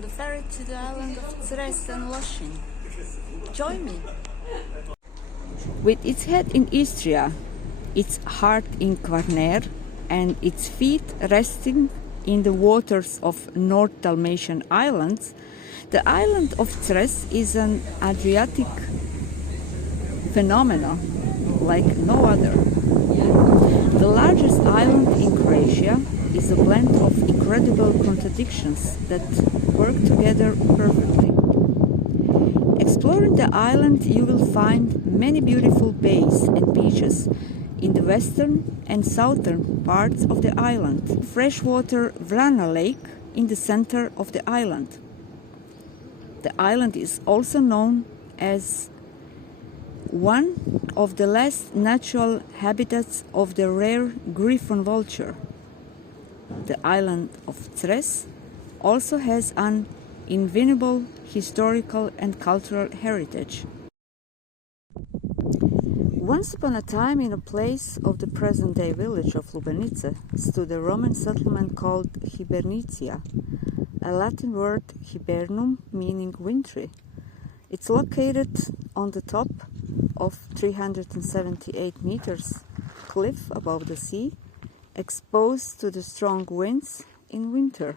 on the ferry to the island of Cres and Lošinj. Join me! With its head in Istria, its heart in Kvarner, and its feet resting in the waters of North Dalmatian Islands, the island of Cres is an Adriatic phenomenon like no other. The largest island in Croatia is a blend of incredible contradictions that work together perfectly. Exploring the island, you will find many beautiful bays and beaches in the western and southern parts of the island. Freshwater Vrana Lake in the center of the island. The island is also known as one of the last natural habitats of the rare griffon vulture. The island of Cres also has an inviolable historical and cultural heritage. Once upon a time, in a place of the present-day village of Lubenica, stood a Roman settlement called Hibernicia, a Latin word hibernum meaning wintry. It's located on the top of 378 meters cliff above the sea, exposed to the strong winds in winter.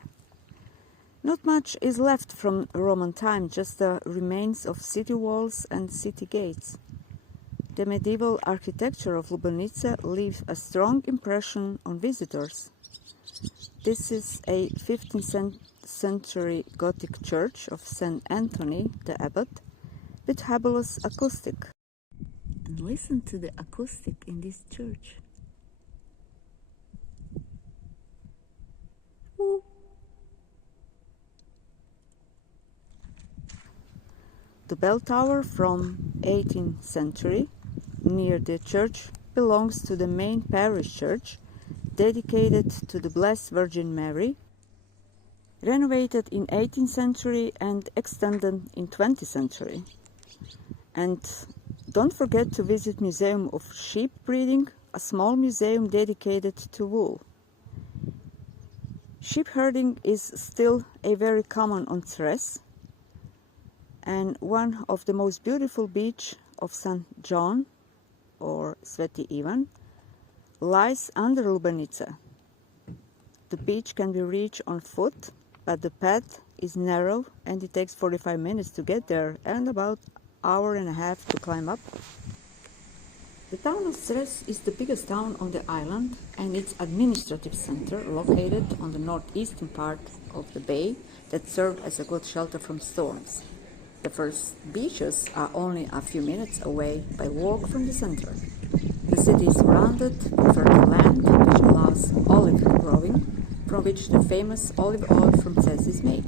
Not much is left from Roman time, just the remains of city walls and city gates. The medieval architecture of Lubenica leaves a strong impression on visitors. This is a 15th century Gothic church of St. Anthony the Abbot with fabulous acoustic. And listen to the acoustic in this church. Woo. The bell tower from 18th century near the church belongs to the main parish church dedicated to the Blessed Virgin Mary, renovated in 18th century and extended in 20th century. And don't forget to visit Museum of Sheep Breeding, a small museum dedicated to wool. Shepherding is still a very common on Cres, and one of the most beautiful beach of St. John or Sveti Ivan lies under Lubenica. The beach can be reached on foot, but the path is narrow and it takes 45 minutes to get there and about an hour and a half to climb up. The town of Cres is the biggest town on the island and its administrative center located on the northeastern part of the bay that serve as a good shelter from storms. The first beaches are only a few minutes away by walk from the center. The city is surrounded with fertile land which allows olive growing, from which the famous olive oil from Cres is made.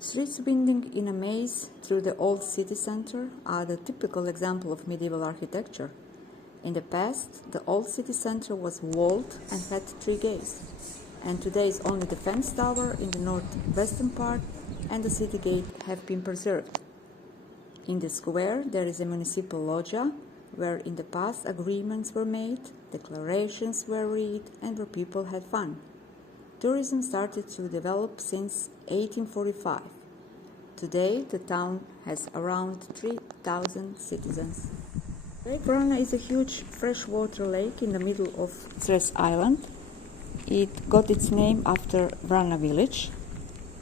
Streets winding in a maze through the old city center are the typical example of medieval architecture. In the past, the old city center was walled and had 3 gates, and today is only the fence tower in the northwestern part and the city gate have been preserved. In the square there is a municipal loggia where in the past agreements were made, declarations were read, and where people had fun. Tourism started to develop since 1845. Today, the town has around 3,000 citizens. Lake Vrana is a huge freshwater lake in the middle of Cres Island. It got its name after Vrana village,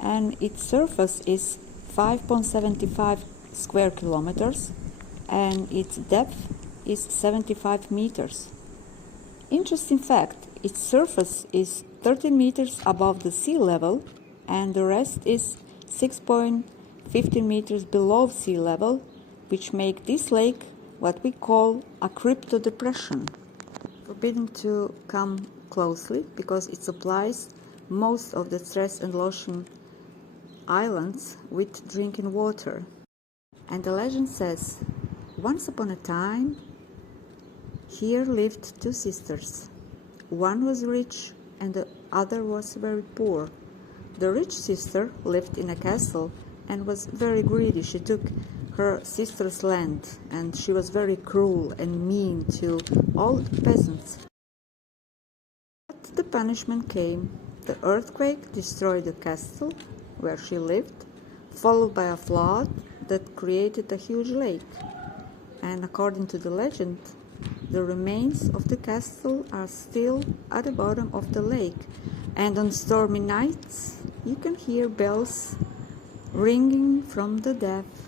and its surface is 5.75 square kilometers, and its depth is 75 meters. Interesting fact, its surface is 13 meters above the sea level, and the rest is 6.15 meters below sea level, which make this lake what we call a crypto depression. Forbidden to come closely because it supplies most of the Cres and Lošinj islands with drinking water. And the legend says, once upon a time, here lived 2 sisters. One was rich and the other was very poor. The rich sister lived in a castle and was very greedy. She took her sister's land, and she was very cruel and mean to all the peasants. But the punishment came. The earthquake destroyed the castle where she lived, followed by a flood that created a huge lake. And according to the legend, the remains of the castle are still at the bottom of the lake, and on stormy nights you can hear bells ringing from the depths.